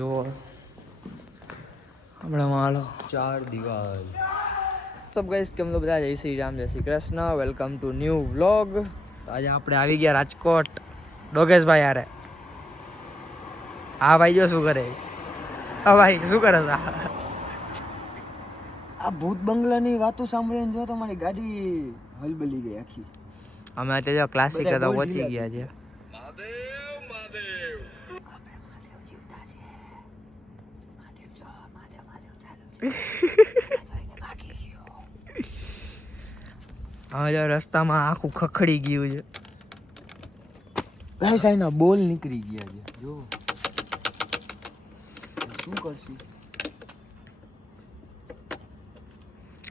જુઓ હમણાં હાલો 4 દિવાલ. સબ ગાઈસ કેમ તો બધા જય શ્રી રામ જય Shri Krishna welcome to new vlog. આજે આપણે આવી ગયા રાજકોટ ડોગેશભાઈ યારે. હા ભાઈ જો શું કરે. હા ભાઈ શું કરે છે આ ભૂત બંગલાની વાતો સાંભળીને જો તમારી ગાડી હલબલી ગઈ આખી. અમે અત્યારે જો ક્લાસિક તો પહોંચી ગયા છે. હવે જો રસ્તામાં આખું ખખડી ગયું છે. ગાઈસ આના બોલ નીકળી ગયા છે જો. શું કરશી?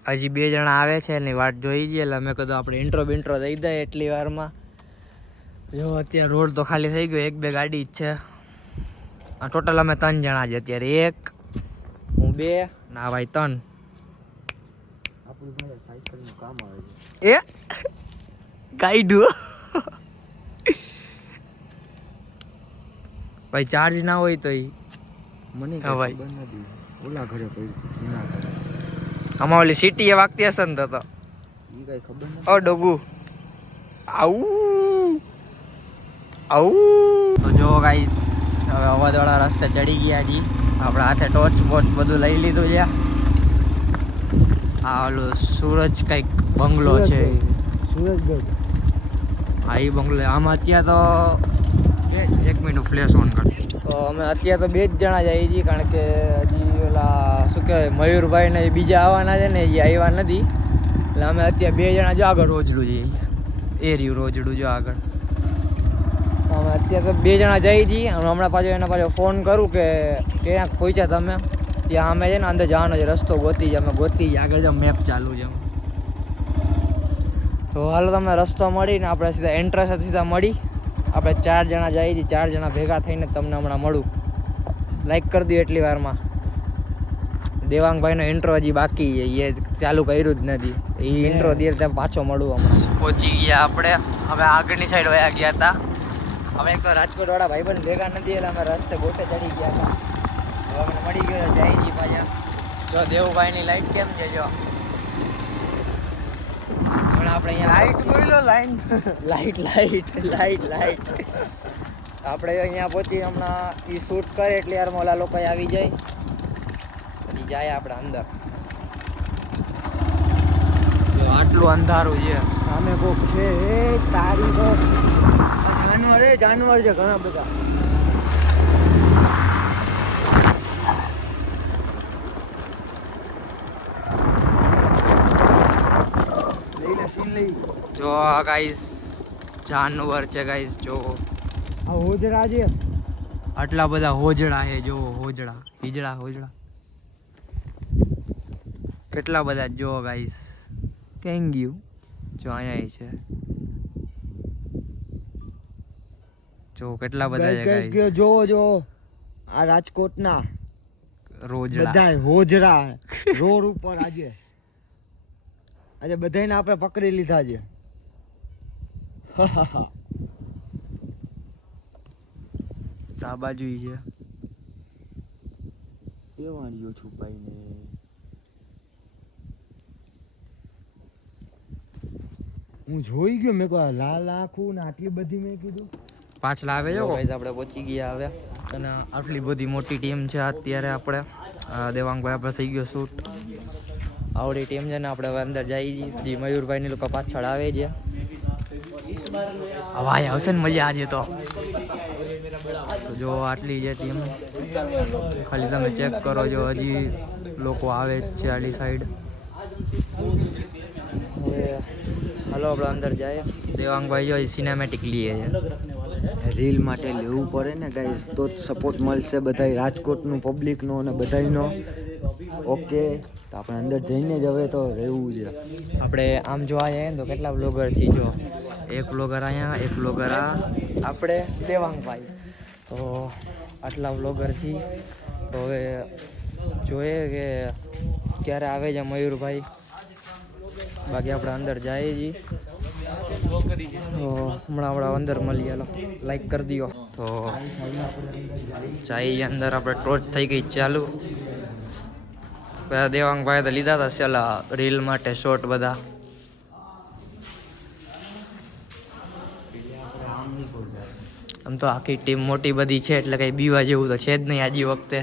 હજી 2 જણા આવે છે એની વાટ જોઈ છે એટલે અમે કીધું આપણે ઇન્ટ્રો દઈ દઈએ એટલી વારમાં. જો અત્યારે રોડ તો ખાલી થઈ ગયો, 1-2 ગાડી જ છે. આ ટોટલ અમે 3 જણા છે અત્યારે. 1 હું 2 ના ભાઈ 3. આપણી પાસે સાયકલનું કામ આવે છે. એ કાઢ્યું ભાઈ ચાર્જ ના હોય તો મને હા ભાઈ. ખબર નથી. ઓલા ઘરે પડ્યું જૂના ઘરે. આમાં ઓલી સીટી એ વાગતી હશે ને તો ઈ કઈ ખબર નથી. ઓ ડોગુ આવું તો જો ગાઈસ હવે અવાજવાળા રસ્તે ચડી ગયા જી. આપણા હાથે ટોર્ચ બોચ બધું લઈ લીધું છે. આ ઓલું સૂરજ કંઈક બંગલો છે. સુરજગઢ. હા એ બંગલો. આમાં અત્યારે તો 1 મિનિટ ફ્લેશ ઓન કર. તો અમે અત્યારે તો 2 જ જણા જઈએ છીએ કારણ કે હજી ઓલા શું કહેવાય મયુરભાઈ ને બીજા આવવાના છે ને એ આવ્યા નથી. એટલે અમે અત્યારે 2 જણા જો આગળ રોજડું જઈએ. એ રહ્યું રોજડું જો આગળ. અમે અત્યારે તો 2 જણા જઈએ છીએ. હમણાં પાછો એના પાછો ફોન કરું કે ક્યાંક પહોંચ્યા તમે. ત્યાં અમે છે ને અંદર જવાનો છે રસ્તો ગોતી. અમે ગોતી આગળ જો મેપ ચાલુ છે. તો હાલો તમે રસ્તો મળીને આપણે સીધા એન્ટ્રન્સ સીધા મળી. આપણે 4 જણા જઈએ છીએ. 4 જણા ભેગા થઈને તમને હમણાં મળું. લાઈક કરી દો એટલી વારમાં. દેવાંગભાઈનો ઇન્ટ્રો હજી બાકી છે, એ ચાલુ કર્યું જ નથી. એ ઇન્ટ્રો દે ત્યાં પાછો મળું હમણાં. પહોંચી ગયા આપણે. હવે આગળની સાઈડ વયા ગયા હતા. હવે એક તો રાજકોટવાળા ભાઈ પણ ભેગા નથી એટલે અમે રસ્તે ગોટે ચડી ગયા હતા. હવે અમને મળી ગયો જય જી પાછા. જો દેવુભાઈની લાઈટ કેમ છે જો. હમણાં આપણે અહીંયા લાઈટ બોલો લાઈટ આપણે અહીંયા પહોંચી હમણાં એ શૂટ કરે એટલે યારમાં ઓલા લોકો આવી જાય પછી જાય આપણે અંદર. જો આટલું અંધારું છે. સામે કોક છે એ તારી તો જાનવર છે ઘણા બધા. જો ગાઈસ જાનવર છે ગાઈસ જો. આ હોજરા છે. આટલા બધા હોજડા છે જો. હોજડા કેટલા બધા જો ગાઈસ. કેમ ગયું જો અહીંયા છે જો કેટલા બધા છે ગાઈસ. જો આ રાજકોટના રોજડા બધા હોજરા રોડ ઉપર આજે બધાને આપણે પકડી લીધા છે. આ બાજુ છે કેવાણીઓ છુપાઈને. હું જોઈ ગયો મેં કહ્યું લાલ આંખું ને આટલી બધી મેં કીધું પાછલા આવે છે ગાઈસ. આપણે પહોંચી ગયા હવે અને આટલી બધી મોટી ટીમ છે અત્યારે. આપણે દેવાંગભાઈ આપણે થઈ ગયો શૂટ. આવડી ટીમ છે ને આપણે હવે અંદર જઈએ છીએ. હજી મયુરભાઈની લોકો પાછળ આવે છે. ભાઈ આવશે ને મજા આજે તો જો આટલી છે ટીમ. ખાલી તમે ચેક કરો જો હજી લોકો આવે જ છે આટલી સાઈડ. હાલો આપણે અંદર જાય. દેવાંગભાઈ જો સિનેમેટિક લઈએ છે. રીલ માટે લેવું પડે ને ગાઈસ તો જ સપોર્ટ મળશે બધા રાજકોટનું પબ્લિકનો અને બધાયનો. ઓકે તો આપણે અંદર જઈને જ હવે તો રહેવું છે. આપણે આમ જોવા જઈએ તો કેટલા બ્લોગર છે જો. એક બ્લોગર અહીંયા, એક બ્લોગર આ આપણે દેવાંગભાઈ. તો આટલા બ્લોગર છે. તો હવે જોઈએ કે ક્યારે આવે છે મયુરભાઈ. બાકી આપણે અંદર જઈએ છીએ. તો હમણાં અંદર મળીએ. લાઈક કરી દો. તો ચાઈ અંદર આપણે ટોચ થઈ ગઈ ચાલુ. પેલા દેવાંગભાઈ તો લીધા હતા છેલ્લા રીલ માટે શોટ બધા. આમ તો આખી ટીમ મોટી બધી છે એટલે કઈ બીવા જેવું તો છે જ નહીં આજે વખતે.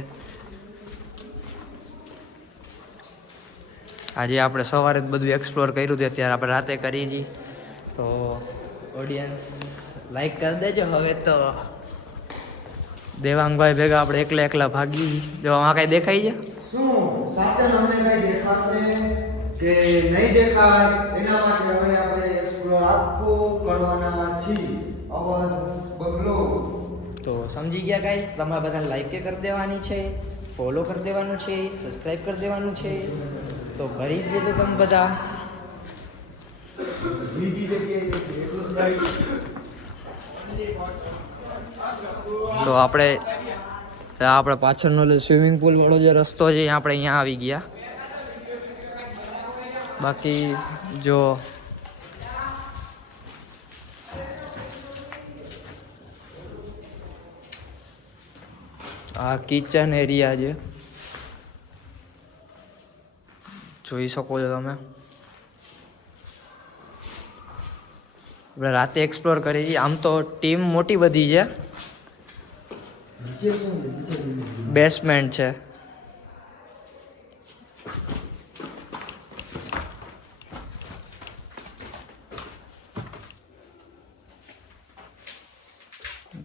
આજે આપણે સવારે જ બધું એક્સપ્લોર કર્યું હતું, અત્યારે આપણે રાતે કરી છીએ. તો ઓડિયન્સ લાઈક કરી દેજો. હવે તો દેવાંગભાઈ ભેગા આપણે એકલા ભાગી. જો આમાં કઈ દેખાય છે શું સાચન અમને કઈ દેખાશે કે નહીં દેખાય એના માટે હવે આપણે એક્સપ્લોર આખો કરવાના છીએ. અવાજ બગલો તો સમજી ગયા ગાઈસ. તમારે બધાને લાઈક કરી દેવાની છે, ફોલો કરી દેવાનું છે, સબસ્ક્રાઈબ કરી દેવાનું છે. તો કરી દેજો તમે બધા. બીજી જગ્યાએ એટલું થાય. તો આપણે પાછળનો સ્વિમિંગ પુલ વાળો જે રસ્તો છે આપણે અહીંયા આવી ગયા. બાકી જો આ કિચન એરિયા છે, જોઈ શકો છો તમે. આપણે રાતે એક્સપ્લોર કરી છીએ. આમ તો ટીમ મોટી બધી છે. બેસમેન્ટ છે.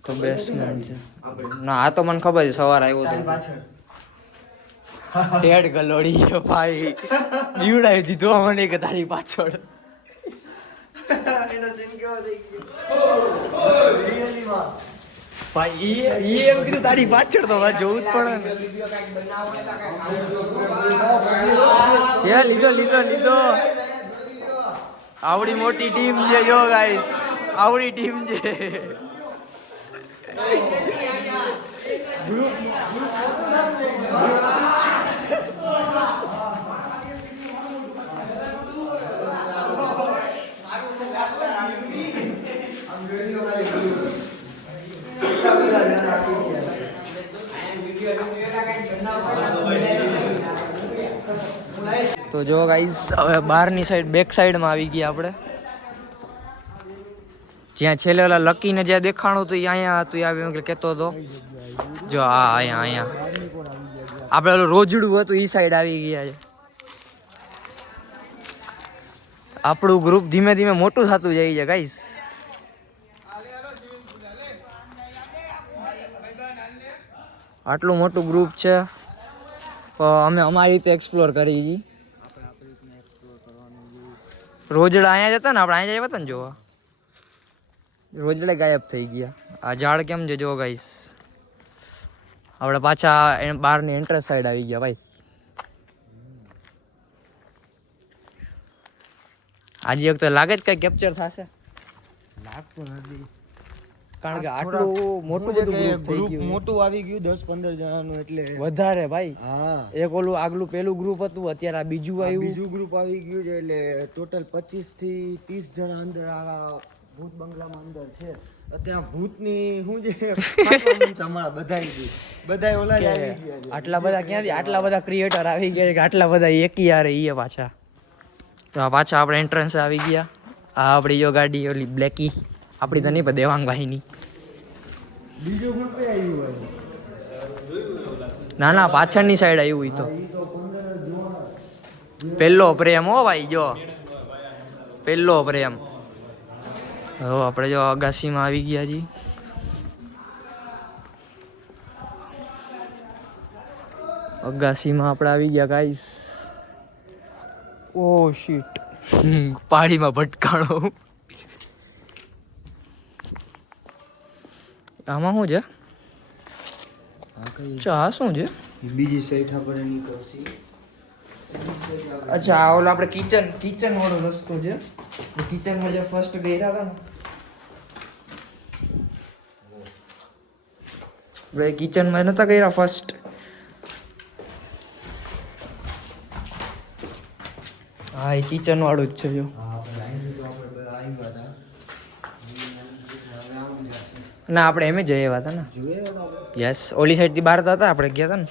તો બેસમેન્ટ છે ના. આ તો મને ખબર છે, સવારે આવ્યો તો ટેડ ગલોડી ગયો ભાઈ. બીવડાવી દીધો મને કે તારી પાછળ. ભાઈ ઈ એમ કીધું તારી પાછળ તો જોવું જ પડે ને. છે લીધો આવડી મોટી ટીમ છે. જો ગાઈસ આવડી ટીમ છે. તો જો ગાઈસ હવે બહારની સાઈડ બેક સાઈડમાં આવી ગયા આપણે. જ્યાં છેલ્લે ઓલા લકીને જ્યાં દેખાણું હતું અહીંયા હતું આવી કહેતો હતો. જો અહીંયા આપણે ઓલું રોજડું હતું એ સાઈડ આવી ગયા છે. આપણું ગ્રુપ ધીમે ધીમે મોટું થતું જાય છે ગાઈસ. આટલું મોટું ગ્રુપ છે. અમે અમારી રીતે એક્સપ્લોર કરી છીએ. રોજડા અહીંયા જતા ને આપણે અહીંયા જતા ને જોવા. રોજડા ગાયબ થઈ ગયા. આ ઝાડ કેમ છે જો ગાઈસ. આપણે પાછા બહારની એન્ટ્રન્સ સાઈડ આવી ગયા ભાઈ. આજે વખતે લાગે જ કઈ કેપ્ચર થશે લાગતું નથી, કારણ કે આટલું મોટું બધું ગ્રુપ મોટું આવી ગયું 10-15 જણાનું એટલે વધારે ભાઈ. હા, એક ઓલું આગલું પેલું ગ્રુપ હતું, અત્યારે આ બીજું આવ્યું. બીજું ગ્રુપ આવી ગયું છે એટલે ટોટલ 25 થી 30 જણા અંદર આ ભૂત બંગલામાં અંદર છે. ત્યાં ભૂતની શું છે તમારા બધાય ઓલા જ આવી ગયા છે. આટલા બધા ક્યાંથી આટલા બધા ક્રિએટર આવી ગયા કે આટલા બધા એકી યારે ઈએ પાછા. તો આ પાછા આપણે એન્ટ્રન્સ આવી ગયા. આ આપણી જો ગાડી ઓલી બ્લેકી આપણી તો નહીં પણ દેવાંગભાઈની. બીજું ગ્રુપ આવ્યું ના પાછળની સાઈડ આવ્યું હોય તો. પહેલો પ્રેમ હો ભાઈ, જો પહેલો પ્રેમ. હવે આપણે જો અગાસીમાં આવી ગયા છીએ. અગાસીમાં આપણે આવી ગયા ગાઈસ. ઓ શીટ, પાણીમાં ભટકાણો. આમાં શું છે? આ શું છે? બીજી સાઈડ આપણે નીકળશી. અચ્છા, આ ઓલો આપણે કિચન વાળો રસ્તો છે. કિચનમાં જે ફર્સ્ટ ગયા હતા ને ભાઈ, કિચનમાં નતા ગયા ફર્સ્ટ. હા, એ કિચન વાળું જ છે. જો ના આપણે એમ જ જઈ આવ્યા હતા ને. યસ, ઓલી સાઈડથી બહાર હતા આપણે ગયા હતા ને.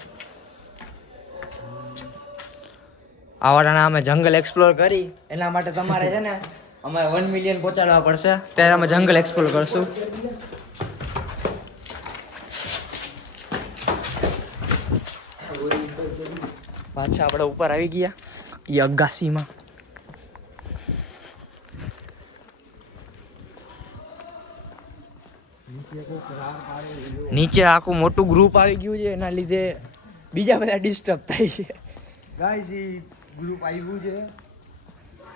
આવાડાના અમે જંગલ એક્સપ્લોર કરી એના માટે તમારે છે ને અમે 1 મિલિયન પહોંચાડવા પડશે ત્યારે અમે જંગલ એક્સપ્લોર કરશું. પાછા આપણે ઉપર આવી ગયા એ અગાસીમાં. નીચે આખું મોટું ગ્રુપ આવી ગયું છે એના લીધે બીજા બધા ડિસ્ટર્બ થાય છે. ગાઈસ ઈ ગ્રુપ આવ્યું છે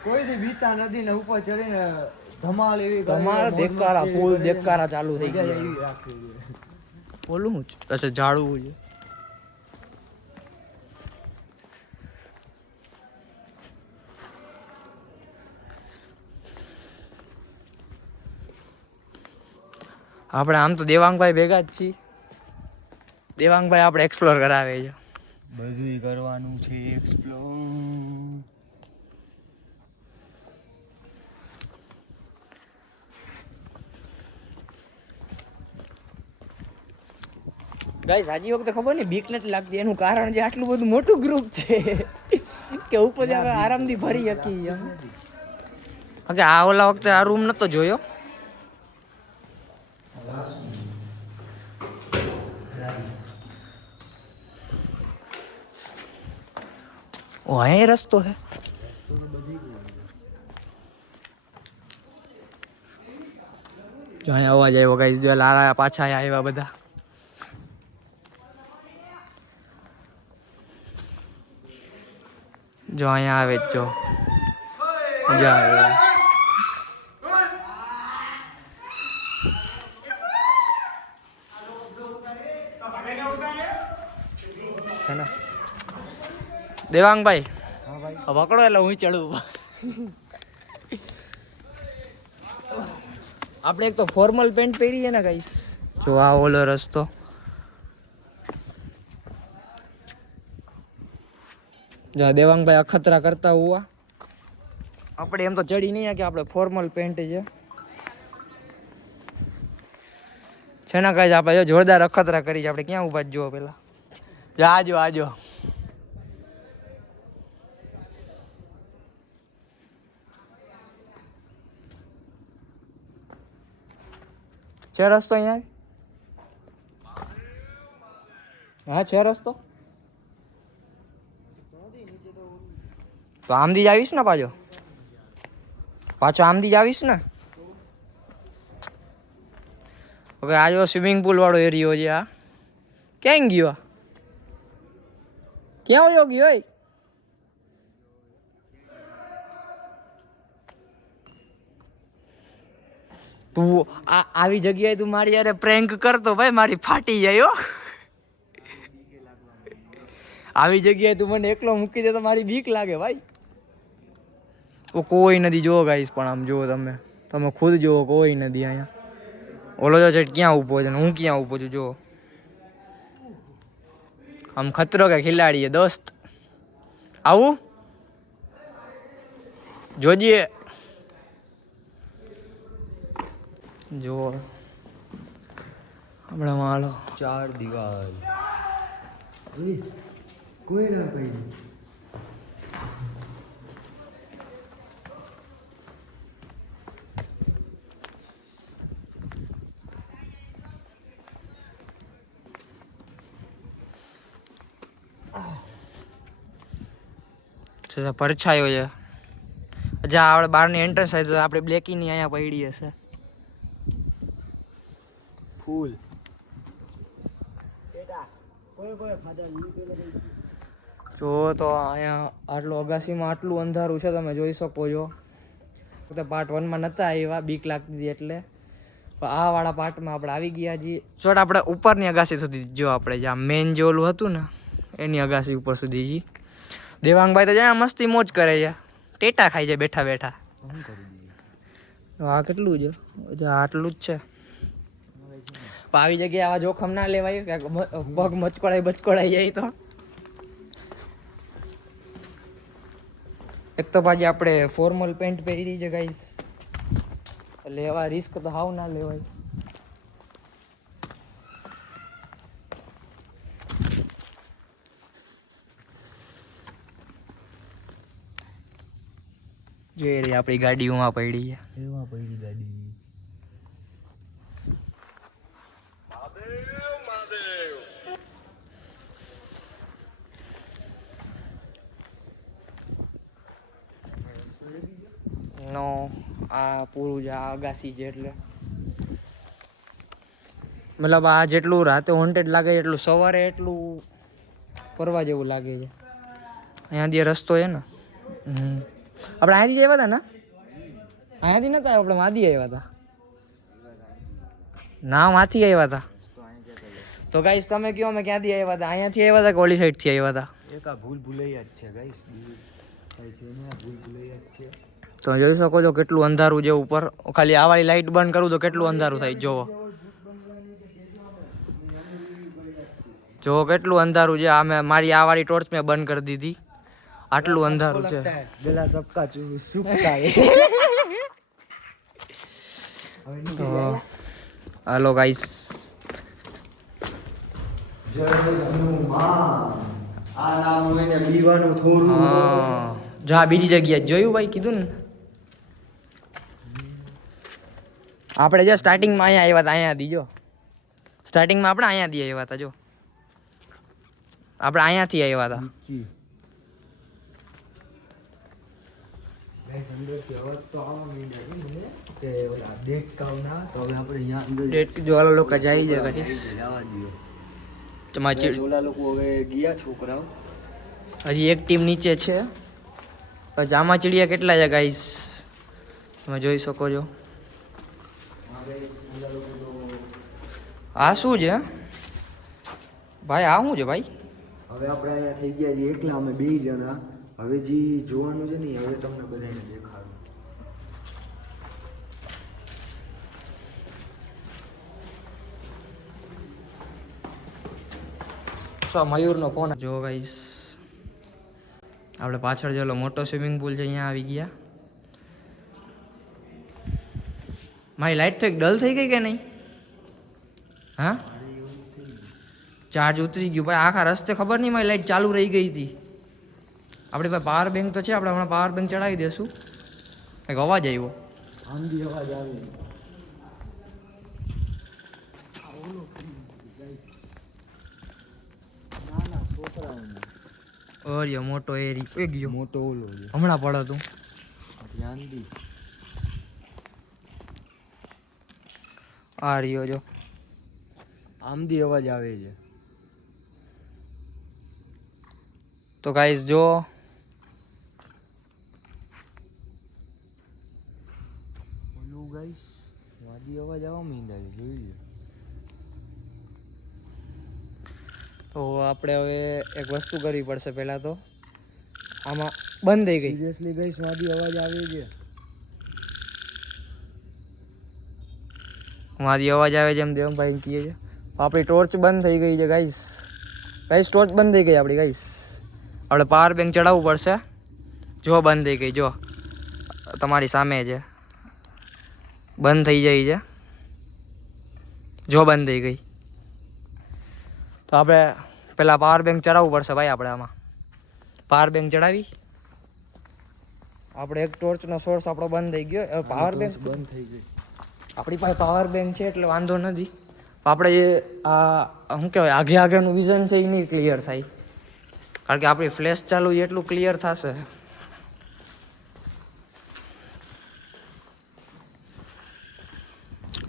કોઈથી બીતા નથી ને ઉપર ચડીને ધમાલ એવી તમારા દેકારા ફૂલ દેકારા ચાલુ થઈ ગયા. એવી રાખી છે. બોલું હું અચ્છા ઝાડવું છે. આપણે આમ તો દેવાંગભાઈ ભેગા જ છીએ. દેવાંગભાઈ આપણે એક્સપ્લોર કરાવે છે. બધુંય કરવાનું છે એક્સપ્લોર. ગાઈસ આજી વખતે ખબર નહીં બીક નથી લાગતી એનું કારણ જે આટલું બધું મોટું ગ્રુપ છે કે ઉપર જ આરામથી ફરી શકી એમ. ઓકે આ ઓલા વખતે આ રૂમ નતો જોયો. ઓ અહીં રસ્તો હે. જો અહીંયા અવાજ આવ્યો ગાઈસ, જો લાલા પાછા આવ્યા બધા. જો અહીંયા આવે જ જો મજા આવે. છે ને દેવાંગભાઈ હા ભાઈ પકડો એટલે હું ચડું. આપણે એક તો ફોર્મલ પેન્ટ પહેરીએ ને ગાઈસ. જો આ ઓલો રસ્તો જો દેવાંગભાઈ અખતરા કરતા હુઆ. આપણે એમ તો ચડી નહીં કે આપણે ફોર્મલ પેન્ટ છે ને ગાઈસ. આપણે જો જોરદાર અખતરા કરી છે. આપણે ક્યાં ઊભા જુઓ પેલા આજો આજો. છે રસ્તો અહીંયા? હા છે રસ્તો. તો આમથી જ આવીશ ને પાછો આમથી જ આવીશ ને. હવે આ જો સ્વિમિંગ પુલ વાળો એરિયો છે. આ ક્યાં ગયો? ક્યાં વયો ગયો? તું આવી જગ્યાએ તું મારી યારે પ્રેન્ક કરતો ભાઈ, મારી ફાટી જાય હો. આવી જગ્યાએ તું મને એકલો મૂકી દે તો મારી બીક લાગે ભાઈ. તો કોઈ નથી જો ગાઈસ, પણ આમ જુઓ તમે ખુદ જુઓ કોઈ નથી અહીંયા. ઓલો જો છે ક્યાં ઊભો છે ને હું ક્યાં ઊભો છું જુઓ. આમ ખતરો કે ખિલાડી દોસ્ત. આવું જોજે. જો હમણાં હાલો 4 દિવાલ કોઈ ના કઈ. પરછાયો છે. અચ્છા આપણે બહારની એન્ટ્રન્સ થાય તો આપણે બ્લેકીની અહીંયા પડી હશે. ફૂલ જો તો અહીંયા આટલું અગાસીમાં આટલું અંધારું છે તમે જોઈ શકો છો. પાર્ટ 1માં નહોતા આવ્યા બીક લાગતી હતી એટલે, પણ આ વાળા પાર્ટમાં આપણે આવી ગયા છીએ. ચોટ આપણે ઉપરની અગાસી સુધી જો આપણે જ્યાં મેન જે ઓલું હતું ને એની અગાસી ઉપર સુધી જઈએ. દેવાંગભાઈ તો જ્યાં મસ્તી મોજ કરે છે, ટેટા ખાઈ જાય બેઠા બેઠા. આ કેટલું છે? આટલું જ છે. આવી જગ્યાએ આવા જોખમ ના લેવાય કે પગ બચકોડાઈ જાય તો. એક તો પાછી આપણે ફોર્મલ પેન્ટ પહેરી છે ગાઈસ, એટલે એવા રિસ્ક તો હાવ ના લેવાય. એ રે આપણી ગાડી ઉમાં પડી છે. એમાં પડી ગાડી. નો આ પૂરું છે, આ અગાસી છે એટલે મતલબ આ જેટલું રાતે હોન્ટેડ લાગે એટલું સવારે એટલું ફરવા જેવું લાગે છે. અહીંયાથી રસ્તો છે ને. આપણે અહીંયાથી જ આવ્યા હતા ને? અહીંયાથી નતા આપણે માથી આવ્યા હતા. ના માંથી આવ્યા હતા. તો ગાઈસ તમે કહો અમે ક્યાંથી આવ્યા હતા? અહીંયાથી આવ્યા હતા કે ઓલી સાઈડથી આવ્યા હતા? એક આ ભૂલ ભૂલૈયા જ છે ગાઈસ. ભૂલ ભૂલૈયા જ છે. તો જોઈ શકો છો કેટલું અંધારું છે ઉપર. ખાલી આ વાળી લાઈટ બંધ કરું તો કેટલું અંધારું થાય. જોવો જો કેટલું અંધારું છે. આ મેં મારી આ વાળી ટોર્ચ મેં બંધ કરી દીધી. આટલું અંધારું છે. ગલા સબકા સુકતા હે. તો હાલો ગાઈસ. જય હનુમાન. આ નામ એને બીવાનું થોડું. હા જા બીજી જગ્યાએ જોયું ભાઈ કીધું ને. આપણે જો સ્ટાર્ટિંગમાં અહીંયા આવ્યા હતા. અહીંયાથી જો સ્ટાર્ટિંગમાં આપણે અહીંયાથી આવ્યા હતા. જો આપણે અહીંયાથી આવ્યા હતા. જો ઓલા લોકો જાય છે ગાઈસ. તમારી ઓલા લોકો હવે ગયા છોકરાઓ. હજી એક ટીમ નીચે છે. પછી આમાં ચીડિયા કેટલા છે ગાઈસ તમે જોઈ શકો છો. આ શું છે ભાઈ? આ શું છે ભાઈ? હવે આપણે અહીંયા થઈ ગયા છીએ એકલા અમે 2 જણા. હવે જે જોવાનું છે ને હવે તમને બધાને દેખાડું. મયુરનો ફોન. જો ગાઈસ આપણે પાછળ જેલો મોટો સ્વિમિંગ પુલ છે અહીંયા આવી ગયા. મારી લાઈટ તો એક ડલ થઈ ગઈ કે નહીં? હા ચાર્જ ઉતરી ગયું ભાઈ. આખા રસ્તે ખબર નહીં મારી લાઈટ ચાલુ રહી ગઈ હતી. આપણી પાસે પાવર બેંક તો છે. આપણે હમણાં પાવર બેંક ચડાવી દઈશું. કંઈક અવાજ આવ્યો. આંધી અવાજ આવે. ઓરિયો મોટો એરી એ ગયો. મોટો ઓલો છે. હમણાં પડો તું. આંધી. આ રહ્યો જો. આમથી અવાજ આવે છે. તો ગાઈસ જો ઓલું ગાઈસ વાદી અવાજ આવવા માંડ્યા છે. જોઈ લો. તો આપણે હવે એક વસ્તુ કરવી પડશે. પહેલાં તો આમાં બંધ થઈ ગઈ. સિરિયસલી ગાઈસ વાદી અવાજ આવે છે. મારી અવાજ આવે છે એમ દેવભાઈ કહે છે. આપણી ટોર્ચ બંધ થઈ ગઈ છે ગાઈસ. ગાઈસ ટોર્ચ બંધ થઈ ગઈ આપણી ગાઈસ. આપણે પાવર બેંક ચડાવવું પડશે. જો બંધ થઈ ગઈ. જો તમારી સામે છે. બંધ થઈ જાય છે. જો બંધ થઈ ગઈ. તો આપણે પહેલાં પાવર બેંક ચડાવવું પડશે ભાઈ. આપણે આમાં પાવર બેંક ચડાવી. આપણે એક ટોર્ચનો સોર્સ આપણો બંધ થઈ ગયો. હવે પાવર બેંક બંધ થઈ ગઈ. આપણી પાસે પાવર બેંક છે એટલે વાંધો નથી. આપણે જે આ શું કહેવાય આગે આગેનું વિઝન છે એ નહીં ક્લિયર થાય. કારણ કે આપણી ફ્લેશ ચાલુ એટલું ક્લિયર થશે.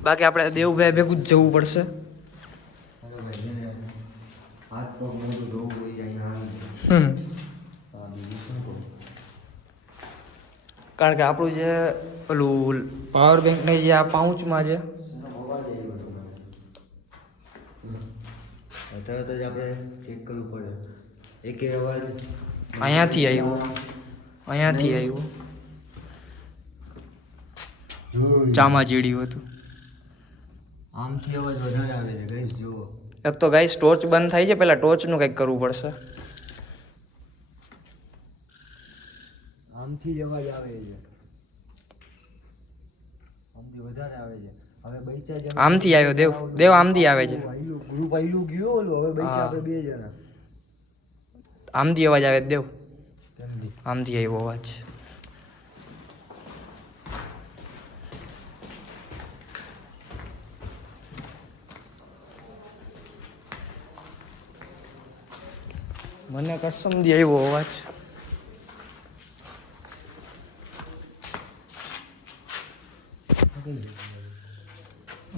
બાકી આપણે દેવભાઈ ભેગું જ જવું પડશે. હાથ પગ બધું રોગ હોય અહીંયા. કારણ કે આપણું જે પેલું પાવર બેંકની જે આ પાઉચમાં છે તરત જ આપણે ચેક કરવું પડે. એક અવાજ અહીંયાથી આવ્યો. અહીંયાથી આવ્યો. ચામાં ચીડ્યું હતું. આમથી અવાજ વધારે આવે છે ગાઈસ. જુઓ એક તો ગાઈસ ટોર્ચ બંધ થાય છે. પહેલાં ટોર્ચનું કંઈક કરવું પડશે. આમથી જ અવાજ આવે છે. આમથી વધારે આવે છે. હવે બૈચા જણા આમથી આવ્યો દેવ. દેવ આમથી આવે છે. ગ્રુપ આયલું ગયું ઓલું. હવે બૈચા આપણે 2 જણા. આમથી અવાજ આવે છે દેવ. કેમથી? આમથી આવ્યો અવાજ. મને કસમથી આવ્યો અવાજ.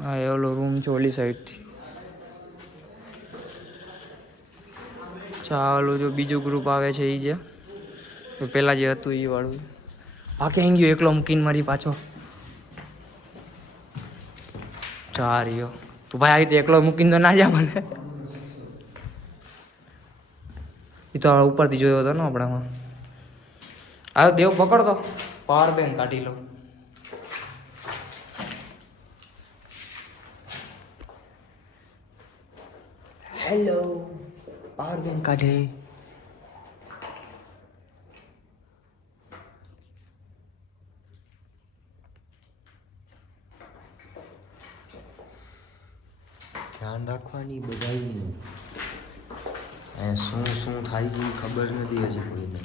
હા એ ઓલો રૂમ છે ઓલી સાઈડથી. ચાલો જો બીજું ગ્રુપ આવે છે એ જે પેલા જે હતું એ વાળું. આ ક્યાં ગયો એકલો મૂકીને મારી પાછો. ચાર્યો તું ભાઈ આવી રીતે એકલો મૂકીને તો ના જા મને. એ તો ઉપરથી જોયો હતો ને આપણામાં. આ દેવ પકડતો પાવર બેંક કાઢી લો. હેલો પાવર બેંક કાઢે. ધ્યાન રાખવાની બધાયની. શું શું થાય છે એ ખબર નથી હજી કોઈને.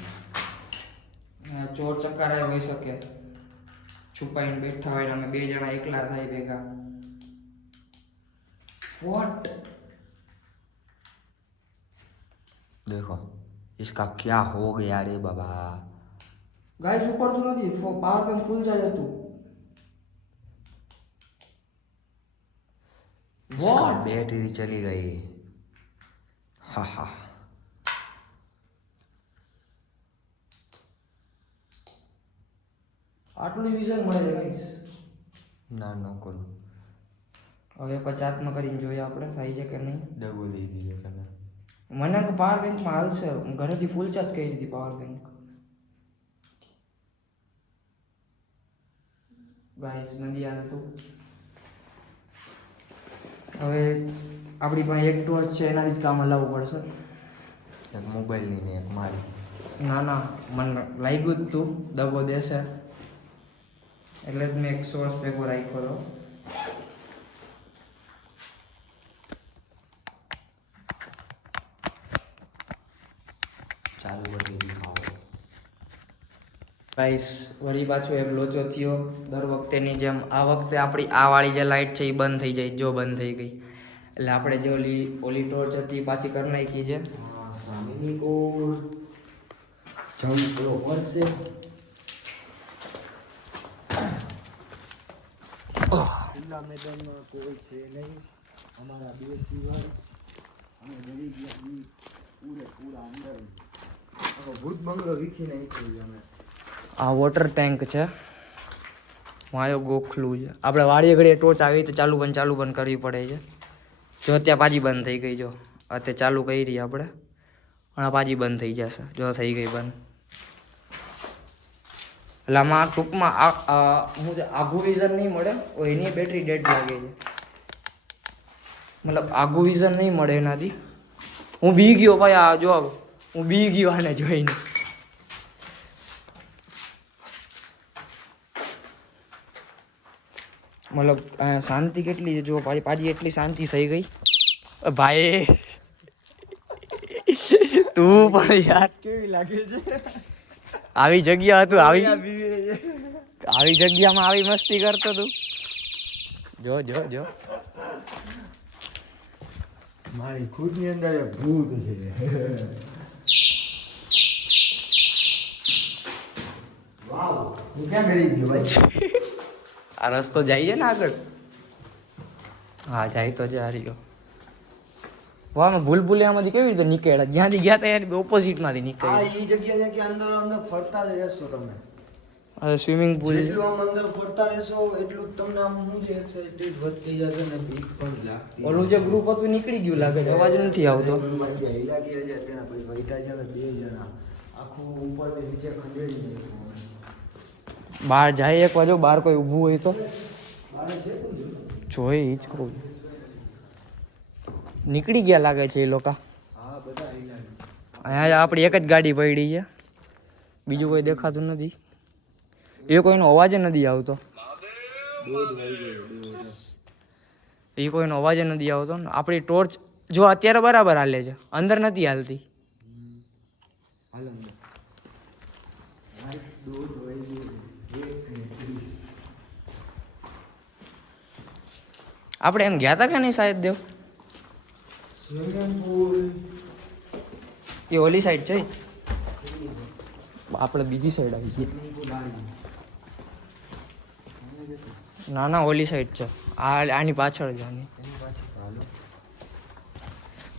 ચોર ચકારાય હોઈ શકે. છુપાઈને બેઠા હોય ને અમે 2 જણા એકલા થાય ભેગા. વોટ देखो इसका क्या हो गया रे बाबा. ગાઈસ ઉપડતું નથી. પાવર બેંક ફૂલ ચાર્જ હતું. इसका बैटरी चली गई. हा हा. આટલું વિઝન મળે છે ગાઈસ. ના ન કરું. હવે 50 કરીને જોઈએ આપણે થાય છે કે નહીં. ડબો દઈ દીધો તમે. મને પાવર બેંકમાં હાલશે. ઘરેથી ફૂલ ચાર્જ કરી દીધી પાવર બેંક. ગાઈસ નથી હાલતું. હવે આપણી પાસે એક ટોર્ચ છે એનાથી જ કામ હલાવવું પડશે. એક મોબાઈલની ને એક મારી. ના ના મને લાગ્યું જ તું દબો દેશે એટલે જ મેં એક સોર્સ ભેગો રાખ્યો હતો. ચાલુ કરી દેખાવો. ગાઈસ વળી પાછો એક લોચો થયો દર વખતેની જેમ. આ વખતે આપણી આ વાળી જે લાઇટ છે એ બંધ થઈ જાય. જો બંધ થઈ ગઈ એટલે આપણે જે ઓલી ટોર્ચ હતી એ પાછી કરી નાખી છે. સામેની કોર જમ્પ કરો પડશે. ખુલ્લા મેદાનમાં કોઈ છે નહીં અમારા 2 સિવાય. અમે ડરી ગયા પૂરેપૂરા અંદર. ભૂત બંગલો વીખી નાખ્યો અમે. આ વોટર ટેન્ક છે. માયો ગોખલું છે. આપણે વાડીએ ઘડીએ ટોર્ચ આવી તો ચાલુ બંધ કરવી પડે છે. જો ત્યાં પાછી બંધ થઈ ગઈ. જો અત્યારે ચાલુ કરી આપણે અને પાછી બંધ થઈ જશે. જો થઈ ગઈ બંધ. એટલે આમાં ટૂંકમાં હું આઘું વિઝન નહીં મળે. એની બેટરી ડેડ લાગે છે. મતલબ આઘું વિઝન નહીં મળે એનાથી. હું બી ગયો ભાઈ. આ જો હું બી ગયો આને જોઈને. મતલબ શાંતિ કેટલી છે જો પાછી એટલી શાંતિ થઈ ગઈ. ભાઈ તું પણ યાર કેવી લાગે છે. આવી જગ્યા હતું. આવી જગ્યામાં આવી મસ્તી કરતો તું. જો જો જો મારી ખુદની અંદર ભૂત છે. વાવ હું ક્યાં ડરી ગયો ભાઈ. આ રસ્તો જાય છે ને આગળ. હા જાય તો જા રહ્યો. વાહ ભૂલભુલિયામાંથી કેવી રીતે નીકળ્યા. જ્યાંથી ગયા હતા યાર ઓપોઝિટમાંથી આ નીકળ્યા. ઈ જગ્યા છે કે અંદર અંદર ફરતા જ રહેશો તમે. હવે સ્વિમિંગ પુલ. જેટલું આમ અંદર ફરતા રહેશો એટલું જ તમને આમ શું છે એક્સાઇટેડ વધતી જશે ને બીક પણ લાગતી. ઓલું જે ગ્રુપ હતું નીકળી ગયું લાગે છે. અવાજ નથી આવતો. હીરા ગયા છે તેના પછી વહીતા છે 2 જણા આખું ઉપરથી નીચે ખંડેરી નાખ્યું. બહાર જાય એક બાજુ. બહાર કોઈ ઊભું હોય તો મારે છે કોણ જોઈ જ કહું. નીકળી ગયા લાગે છે એ લોકો. હા બધા હીરા. અહીંયા આપણી એક જ ગાડી પડી છે. બીજું કોઈ દેખાતું નથી. એ કોઈનો અવાજ નથી આવતો. એ કોઈનો અવાજ નથી આવતો. આપણી ટોર્ચ જો અત્યારે બરાબર હાલે છે. અંદર નથી હાલતી. હાલો આપણે એમ ગયા હતા કે નહીં સાહેબ દેવ. સ્વિમિંગ પૂલ એ ઓલી સાઈડ છે આપણે બીજી સાઈડ આવી ગઈ ના ના ઓલી સાઈડ છે આની પાછળ છે આની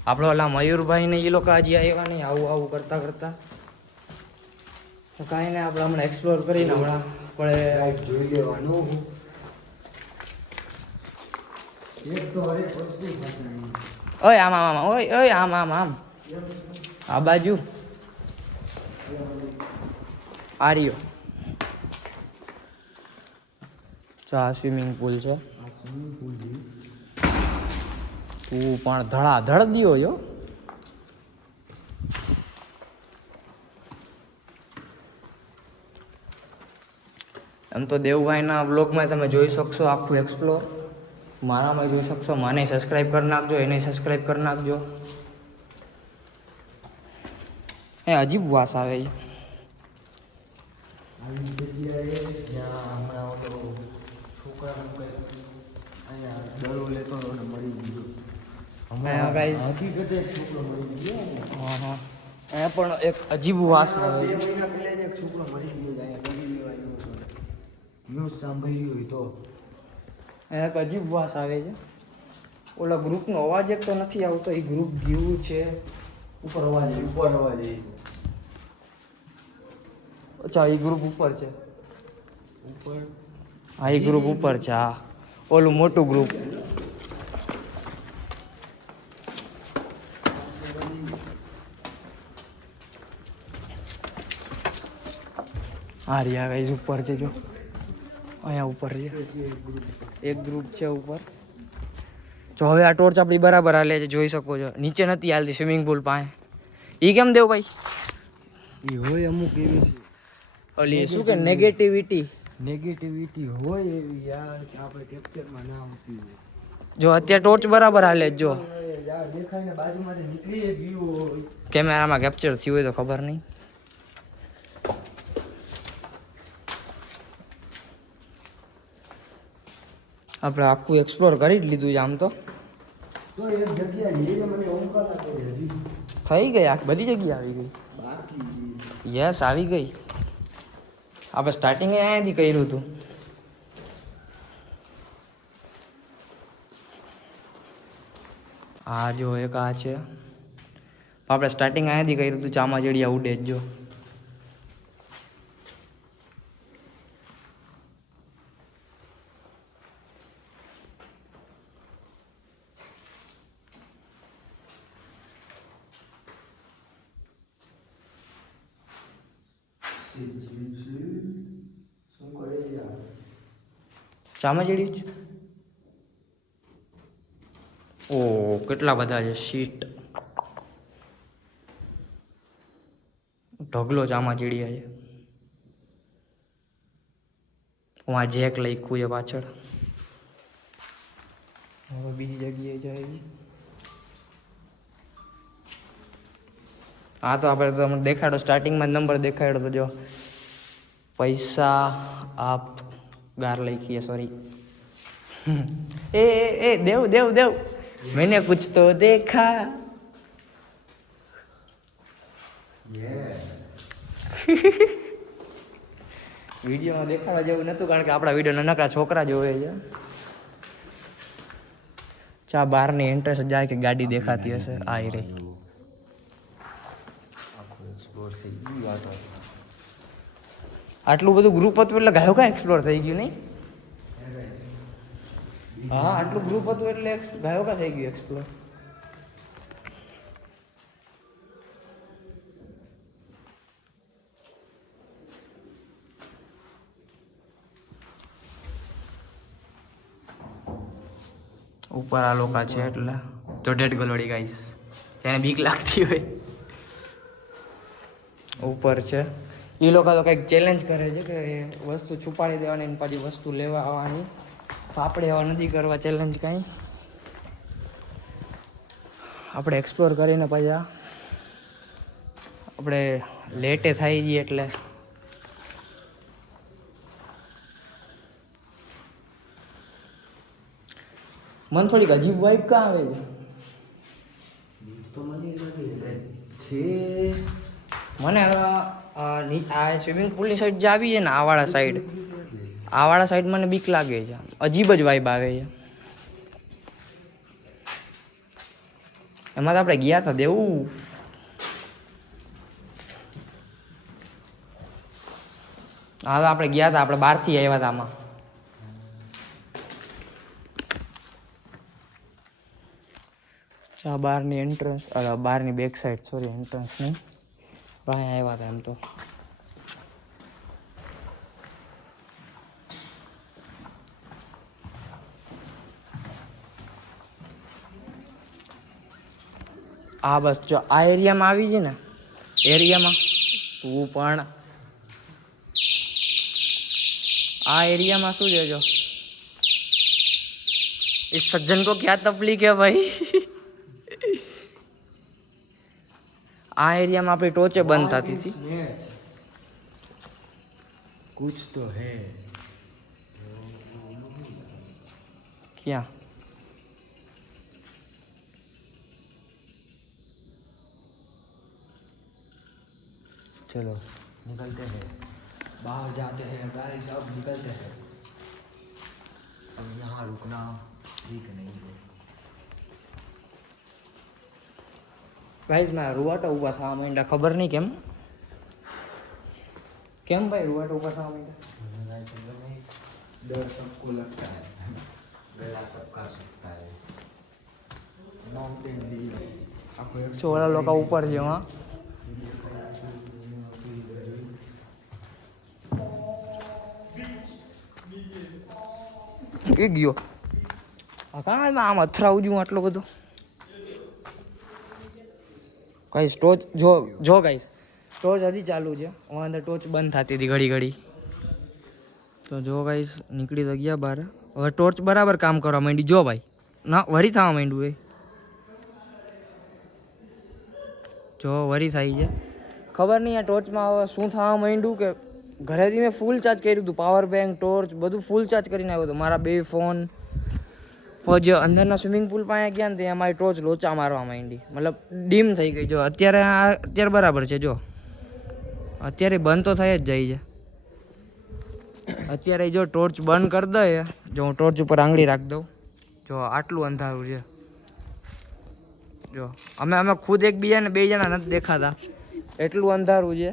આપણે ઓલા મયુરભાઈ ને એ લોકો હજી આવ્યા નહીં આવું આવું કરતા કરતા તો કાંઈ નહીં આપણે હમણાં એક્સપ્લોર કરીને હમણાં આપણે જોઈ લેવાનું એક તો હરેક વસ્તુ ફસાણી. ઓય આમ આમ આમ ઓય ઓય આમ આમ આમ આ બાજુ આર્યો ચા સ્વિમિંગ પુલ છે આ સ્વિમિંગ પુલ છે. તું પણ ધડાધડ દિયો યો એમ તો દેવભાઈના બ્લોગમાં તમે જોઈ શકશો આખું એક્સપ્લોર મારામાં જોઈ શકશો મને સબસ્ક્રાઈબ કરી નાખજો એને સબસ્ક્રાઈબ કરી નાખજો એ અજીબ વાસ આવે છે આવી જગ્યાએ જ્યાં હમણાં ઓલો છોકરાનું કંઈક અહીંયા દડો લેતો હતો ને મરી ગયો. અહીંયા guys હકીકતે એક છોકરો મરી ગયો ને. હા હા અહીંયા પણ એક અજીબ વાસ આવે 2 મહિના પહેલા જ એક છોકરો મરી ગયો છે અહીંયા ગરી લેવા આવ્યો હતો. ન્યૂઝ સાંભળ્યું હોય તો અહીંયા એક અજીબ વાસ આવે છે ઓલા ગ્રુપનો અવાજ એક તો નથી આવતો એ ગ્રુપ ગયું છે ઉપર અવાજ આવે. ઉપર હવા જઈ અચ્છા એ ગ્રુપ ઉપર છે ઉપર હા એ ગ્રુપ ઉપર છે હા ઓલું મોટું ગ્રુપ હા રિયા ગાઈઝ ઉપર છે જો અહીંયા ઉપર છે એક ગ્રુપ છે ઉપર જો હવે આ ટોર્ચ આપણી બરાબર હાલે છે જોઈ શકો છો નીચે નથી હાલતી સ્વિમિંગ પુલ પાસે એ કેમ દેવ ભાઈ એ હોય અમુક એવી ઓલી શું કે નેગેટિવિટી નેગેટિવિટી હોય એવી યાર કે આપણે કેપ્ચરમાં ના આવતી હોય. જો અત્યારે ટોર્ચ બરાબર હાલે છે જો યાર દેખાય ને બાજુમાંથી નીકળી ગયું હોય. કેમેરામાં કેપ્ચર થયું હોય તો ખબર નહીં આપણે આખું એક્સપ્લોર કરી જ લીધું છે આમ તો તો એક જગ્યા એ મને ઓંકાર લાગે હજી થઈ ગઈ આ બધી જગ્યા આવી ગઈ બાકી યસ આવી ગઈ આપણે સ્ટાર્ટિંગે અહીંયાથી કર્યું હતું આ જો એક આ છે આપણે સ્ટાર્ટિંગ અહીંયાથી કર્યું હતું ચામાચીડિયા ઉડે જ જો શું કરે છે યાર? ચામાચીડિયું જ ઓ કેટલા બધા છે શીટ ઢગલો ચામાચીડિયા છે હું આ જેક લખ્યું છે પાછળ હવે બીજી જગ્યાએ જાય હા તો આપણે તમને દેખાડો સ્ટાર્ટિંગમાં નંબર દેખાડ્યો તો જો પૈસા આપ ગાર લખીએ સોરી એ દેવ દેવ દેવ मैंने कुछ तो देखा વિડીયોમાં દેખાડવા જેવું નતું કારણ કે આપણા વિડીયો નાનકડા છોકરા જોવે છે ચા બહારની ઇન્ટરેસ્ટ જાય કે ગાડી દેખાતી હશે આઈ રહી આટલું બધું ગ્રુપ હતું એટલે ગાયો કા એક્સપ્લોર થઈ ગયું નહીં હા આટલું ગ્રુપ હતું એટલે ગાયો કા થઈ ગયું એક્સપ્લોર ઉપર આ લોકો છે એટલે તો ડેડ ગલોડી ગાઈસ જેને બીક લાગતી હોય ઉપર છે એ લોકો તો કંઈક ચેલેન્જ કરે છે કે વસ્તુ છુપાડી દેવાની ને પાછી વસ્તુ લેવા આવવાની તો આપણે એવા નથી કરવા ચેલેન્જ કાંઈ આપણે એક્સપ્લોર કરીને પાછા આપણે લેટે થઈ જઈએ એટલે મને થોડીક અજીબ વાઇબ કાં આવે છે તો મને નથી છે મને આ સ્વિમિંગ પુલની સાઈડ જે આવી છે ને આ વાળા સાઈડ મને બીક લાગે છે, અજીબ જ વાઇબ આવે છે. એમાં તો આપણે ગયા હતા દેવું. હા તો આપણે ગયા હતા, આપણે બહારથી આવ્યા હતા આમાં. આ બહારની એન્ટ્રન્સ, બહારની બેક સાઈડ, સોરી એન્ટ્રન્સ નહીં, અહીંયા આવ્યા હતા એમ તો. આ બસ જો આ એરિયામાં આવી છે ને, એરિયામાં તું પણ આ એરિયામાં શું છે જો, इस सज्जन को क्या तकलीफ है भाई. આ એરિયામાં આપણી ટોચે બંધ થતી હતી. कुछ तो है. ક્યાં चलो निकलते हैं, बाहर जाते हैं, गाड़ी सब निकलते हैं. अब यहाँ रुकना ठीक नहीं है. ગાઈઝ ના રૂવાટા ઊભા થવા માંડ્યા, ખબર નહીં કેમ કેમ ભાઈ રૂવાટા ઊભા થવા માંડ્યા. डर सबको लगता है, गला सबका सूखता है. माउंटेन ड्यू ચોલા લોકો ઉપર છે હા. એ ગયો કાં આમ અથડાવું છું આટલો બધો. ગાઈસ ટોચ જો ગાઈસ ટોચ હજી ચાલુ છે, અંદર ટોચ બંધ થતી હતી ઘડી ઘડી. તો જો ગાઈસ નીકળી તો ગયા બહાર, હવે ટોર્ચ બરાબર કામ કરવા માંડી. જો ભાઈ ના વરી થવા માંડ્યું ભાઈ, જો વરી થઈ છે. ખબર નહીં આ ટોર્ચમાં હવે શું થવા માંડ્યું, કે ઘરેથી મેં ફૂલ ચાર્જ કર્યું હતું, પાવર બેંક ટોર્ચ બધું ફૂલ ચાર્જ કરીને આવ્યો હતો, મારા 2 ફોન. પછી અંદરના સ્વિમિંગ પુલ પાસે ગયા ને ત્યાં મારી ટોર્ચ લોચા મારવા માંડી, મતલબ ડીમ થઈ ગઈ. જો અત્યારે બરાબર છે, જો અત્યારે બંધ તો થઈ જ જાય છે. અત્યારે જો ટોર્ચ બંધ કરી દે, જો હું ટોર્ચ ઉપર આંગળી રાખી દઉં, જો આટલું અંધારું છે. જો અમે ખુદ એકબીજાને 2 જણા નથી દેખાતા, એટલું અંધારું છે.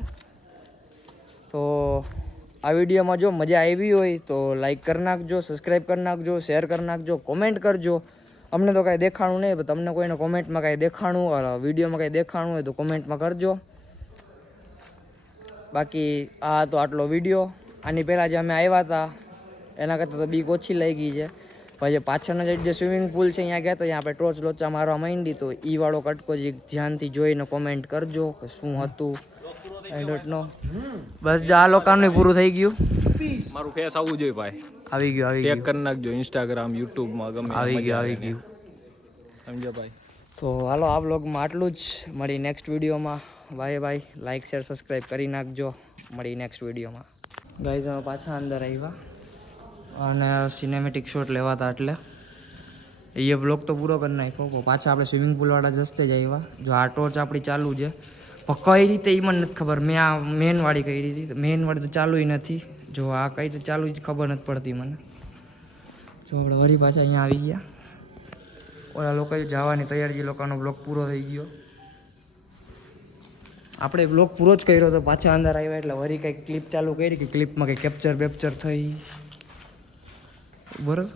તો આ વિડીયોમાં જો મજા આવી હોય તો લાઈક કરી નાખજો, સબસ્ક્રાઈબ કરી નાખજો, શેર કરી નાખજો, કોમેન્ટ કરજો. અમને તો કાંઈ દેખાણું નહીં, તમને કોઈને કોમેન્ટમાં કાંઈ દેખાણું, વિડીયોમાં કાંઈ દેખાણું હોય તો કોમેન્ટમાં કરજો. બાકી આ તો આટલો વિડીયો. આની પહેલાં જે અમે આવ્યા હતા એના કરતાં તો બીક ઓછી લઈ ગઈ છે. પછી પાછળનો જે સ્વિમિંગ પુલ છે અહીંયા ગયા તો ત્યાં આપણે ટોર્ચ લોચા મારવા માંડી, તો એ વાળો કટકો જે ધ્યાનથી જોઈને કોમેન્ટ કરજો કે શું હતું. I don't know. બસ જો આ લોકોનું પૂરું થઈ ગયું. મારું ફેસ આવવું જોઈએ ભાઈ. આવી ગયું ટેગ કરી નાખજો ઇન્સ્ટાગ્રામ યુટ્યુબમાં ગમે આવી ગયું. સમજો ભાઈ. તો હાલો આ વ્લોગમાં આટલું જ. મળી નેક્સ્ટ વિડીયોમાં. Bye bye. Like share subscribe કરી નાખજો. મળી નેક્સ્ટ વિડીયોમાં. ગાઈઝ અમે પાછા અંદર આવ્યા અને સિનેમેટિક શોટ લેવા હતા, એટલે એ બ્લોગ તો પૂરો કરી નાખ્યો. પાછા આપણે સ્વિમિંગ પુલવાળા જસ્તે જ આવ્યા. જો આ ટોર્ચ આપણી ચાલુ છે, પણ કઈ રીતે એ મને નથી ખબર. મેં આ મેનવાળી કરી હતી, મેનવાળી તો ચાલુ નથી. જો આ કઈ રીતે ચાલુ જ ખબર નથી પડતી મને. જો આપણે વળી પાછા અહીંયા આવી ગયા. ઓલા લોકો જવાની તૈયારી, એ લોકોનો બ્લોગ પૂરો થઈ ગયો. આપણે બ્લોગ પૂરો જ કર્યો તો પાછા અંદર આવ્યા એટલે વળી કંઈક ક્લિપ ચાલુ કરી, કે ક્લિપમાં કંઈ કેપ્ચર બેપ્ચર થઈ બરાબર.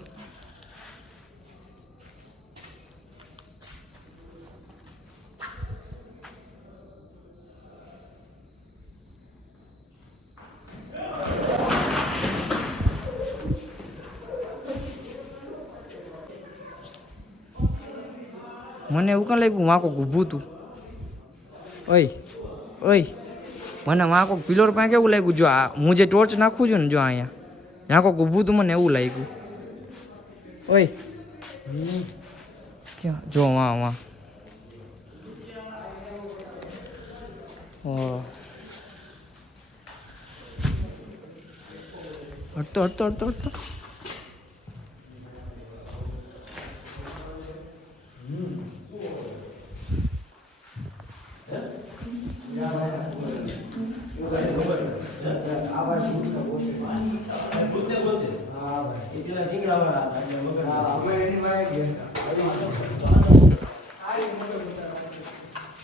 મને એવું કાં લાગ્યું વાં કોક ઊભું હતું. ઓય મને વાં કોક પિલોર પાસે કેવું લાગ્યું. જો આ હું જે ટોર્ચ નાખું છું ને, જો અહીંયા ત્યાં કોક ઊભું હતું, મને એવું લાગ્યું. ઓય ક્યાં જો વાં હટતો.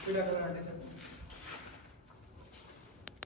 પીળા કલરના ટી-શર્ટ